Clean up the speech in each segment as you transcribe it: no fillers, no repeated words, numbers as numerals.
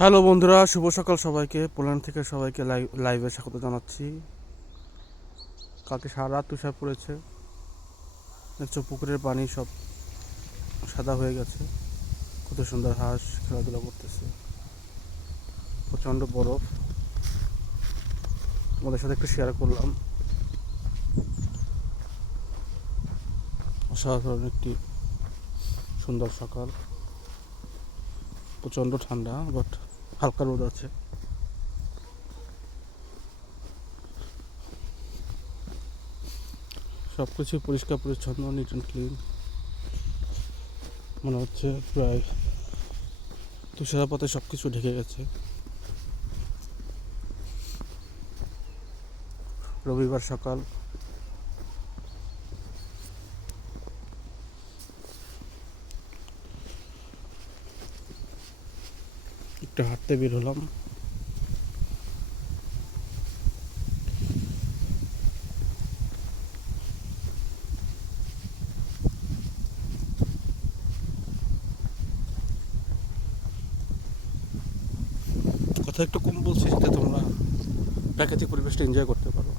Hello বন্ধুরা, শুভ সকাল সবাইকে। পোল্যান্ড থেকে সবাইকে লাইভে স্বাগত জানাচ্ছি। কালকে সারা রাত তুষার পড়েছে, দেখছো পুকুরের পানি সব সাদা হয়ে গেছে। কত সুন্দর হাঁস খেলাধুলা করতেছে, প্রচণ্ড বরফ। আমাদের সাথে একটু শেয়ার করলাম। অসাধারণ একটি সুন্দর সকাল, প্রচণ্ড ঠান্ডা, বাট হালকা রোদ আছে। সব কিছু পরিষ্কার পরিচ্ছন্ন, নিট অ্যান্ড ক্লিন। মনে হচ্ছে প্রায় তুষারপাতে সব কিছু ঢেকে গেছে। রবিবার সকাল, একটু হাঁটতে বের হলাম। কথা একটু কম বলছি যাতে তোমরা প্রাকৃতিক পরিবেশটা এনজয় করতে পারো।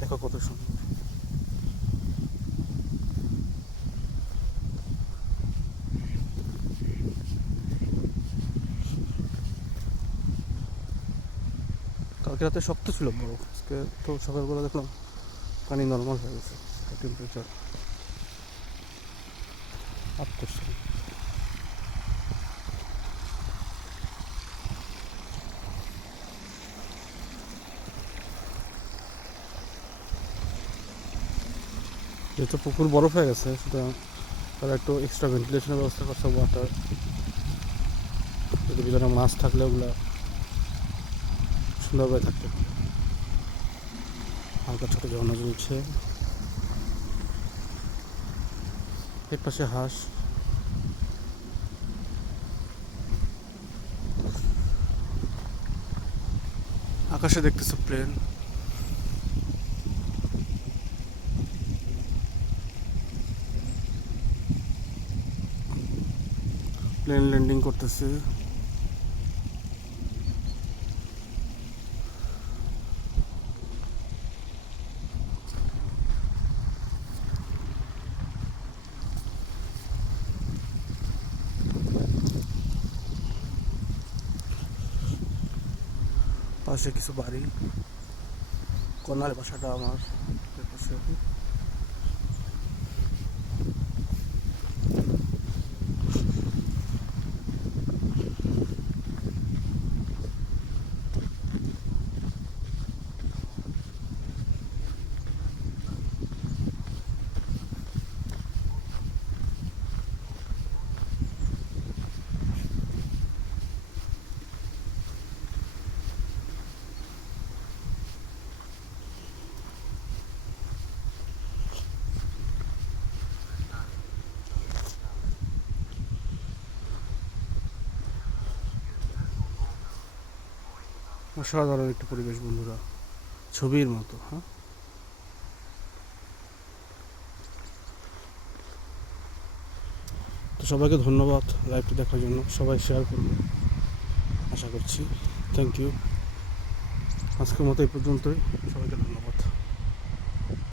দেখো কত সুন্দর। কালকে রাতে শক্ত ছিল বরফ, আজকে তো সকালবেলা দেখলাম পানি নর্মাল হয়ে গেছে, টেম্পারেচার আপ করছে। যেহেতু পুকুর বরফ হয়ে গেছে, সেটা তারা একটু এক্সট্রা ভেন্টিলেশনের ব্যবস্থা করছে। ওয়াটার, যদি ভিতরে মাছ থাকলে ওগুলা সুন্দরভাবে থাকতে পারে। হালকা ছোটো ঝর্ণা চলছে, এক পাশে হাঁস। আকাশে দেখতেছো প্লেন, প্লেন ল্যান্ডিং করতেছে। পাশে কিছু বাড়ি, কর্নার বাসাটা আমার পাশে। অসাধারণ একটি পরিবেশ বন্ধুরা, ছবির মতো। হ্যাঁ, তো সবাইকে ধন্যবাদ লাইভটি দেখার জন্য। সবাই শেয়ার করবে আশা করছি। Thank you. আজকের মতো এই পর্যন্তই, সবাইকে